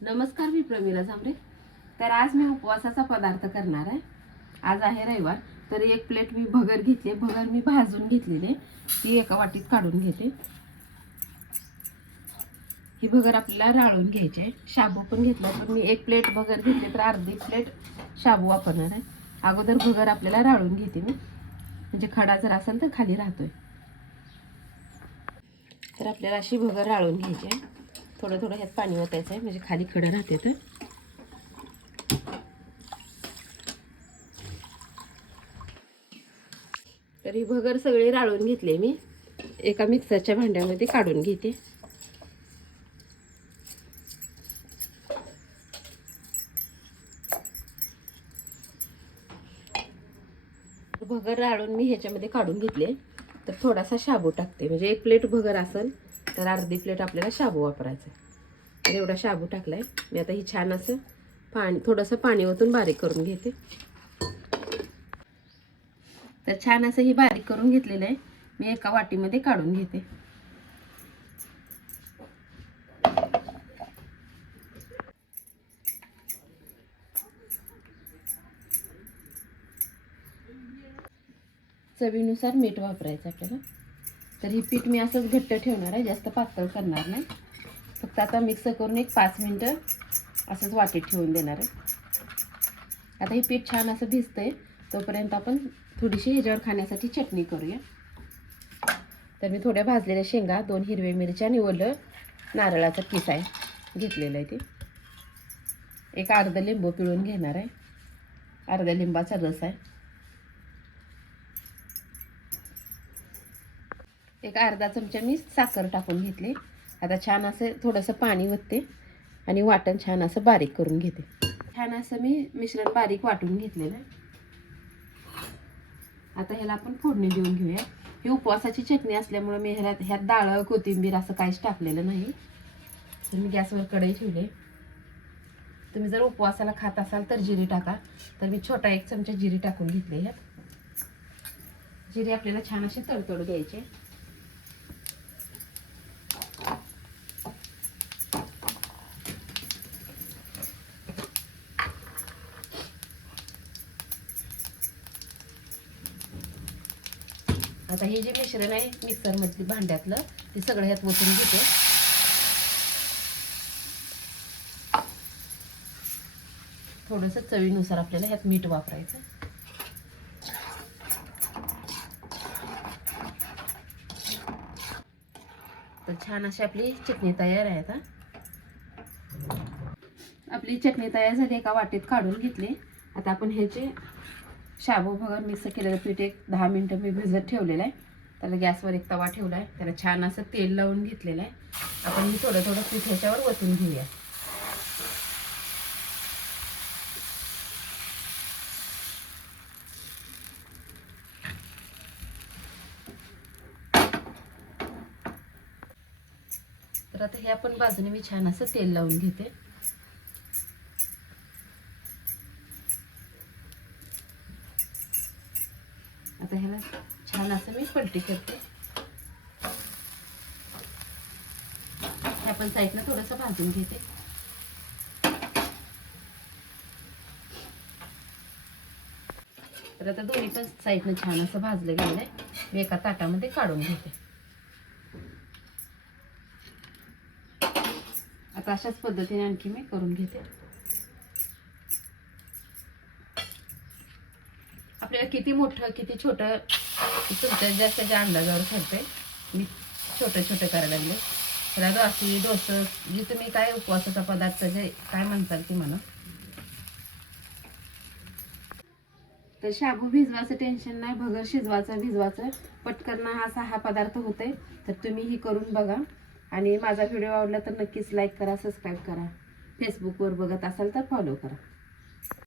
नमस्कार मी प्रमिला झांबरे. तर आज मी उपवासाचा पदार्थ करणार आहे. आज आहे रविवार. तर एक प्लेट मी भगर घेतली भगर मी भाजून घेतलेली ती एका वाटीत काढून घेते. ही भगर आपल्याला राळून घ्यायची आहे. शाबू पण घेतला पण मी एक प्लेट भगर घेतली तर अर्धी प्लेट शाबू वापरणार आहे. अगोदर भगर आपल्याला राळून घेते मी. म्हणजे खडा जर असेल तर खाली राहतोय. तर आपल्याला अशी भगर राळून घ्यायची आहे. थोडं थोडं ह्यात पाणी ओतायचं आहे म्हणजे खाली खडं राहते तर. तर ही भगर सगळी राळून घेतले मी. एका मिक्सरच्या भांड्यामध्ये काढून घेते. भगर राळून मी ह्याच्यामध्ये काढून घेतले. तर थोडासा शाबू टाकते म्हणजे एक प्लेट भगर असेल तर अर्धी प्लेट आपल्याला शाबू वापरायचा आहे. तर एवढा शाबू टाकलाय. मी आता ही छान असं पाणी थोडंसं पाणी ओतून बारीक करून घेते. तर छान असं ही बारीक करून घेतलेलं आहे. मी एका वाटीमध्ये काढून घेते. चवीनुसार मीठ वापरायचं आपल्याला. तर ही पीठ मी असंच घट्ट ठेवणार आहे जास्त पातळ करणार नाही. फक्त आता मिक्स करून एक पाच मिनटं असंच वाटीत ठेवून देणार आहे. आता हे पीठ छान असं भिजतंय तोपर्यंत आपण थोडीशी हिरवळ खाण्यासाठी चटणी करूया. तर मी थोड्या भाजलेल्या शेंगा दोन हिरव्या मिरच्या आणि ओलं नारळाचा किस आहे घेतलेलं आहे ते. एक अर्धा लिंबू पिळून घेणार आहे. अर्ध्या लिंबाचा रस आहे. एक अर्धा चमचा मी साखर टाकून घेतली. आता छान असं थोडंसं पाणी ओतते आणि वाटण छान असं बारीक करून घेते. छान असं मी मिश्रण बारीक वाटून घेतलेलं आता ह्याला आपण फोडणी देऊन घेऊया. ही उपवासाची चटणी असल्यामुळे मी ह्याला ह्यात डाळ कोथिंबीर असं काहीच टाकलेलं नाही. तर मी गॅसवर कढई ठेवले. तुम्ही जर उपवासाला खात असाल तर जिरी टाका. तर मी छोटा एक चमचा जिरी टाकून घेतली ह्यात जिरी आपल्याला छान असे तडतड द्यायचे. आता हे जे मिश्रण आहे मिक्सरमधली भांड्यातलं ते सगळं ह्यात ओतून घेते. थोडंसं चवीनुसार आपल्याला ह्यात मीठ वापरायचं. तर छान अशी आपली चटणी तयार आहे आता. आपली चटणी तयार झाली एका वाटीत काढून घेतली. आता आपण ह्याचे शाबू भगर मिक्स केलेलं पीठ एक दहा मिनटं मी भिजत ठेवलेलं आहे. त्याला गॅसवर एक तवा ठेवला आहे. त्याला छान असं तेल लावून घेतलेलं आहे. आपण मी थोडं थोडं पीठ ह्याच्यावर वतून घेऊया. तर आता ह्या पण बाजूने मी छान असं तेल लावून घेते. आता ह्याला छान असं मी पलटी करते. ह्या पण साईडनं थोडंसं भाजून घेते. तर आता दोन्ही पण साईडनं छान असं भाजलं गेलं आहे मी एका ताटामध्ये काढून घेते. आता अशाच पद्धतीने आणखी मी करून घेते. आपल्याला किती मोठं किती छोटं तुमच्या जास्तीच्या अंदाजावर ठरते मी छोटं छोटं करायला लागले. त्याला दोशी डोसं जे तुम्ही काय उपवासाचा पदार्थ जे काय म्हणताल ते म्हणा. तर शाबू भिजवायचं टेन्शन नाही भगर शिजवायचं भिजवायचं. पटकन असा हा पदार्थ होते तर तुम्ही ही करून बघा. आणि माझा व्हिडिओ आवडला तर नक्कीच लाईक करा सबस्क्राईब करा. फेसबुकवर बघत असाल तर फॉलो करा.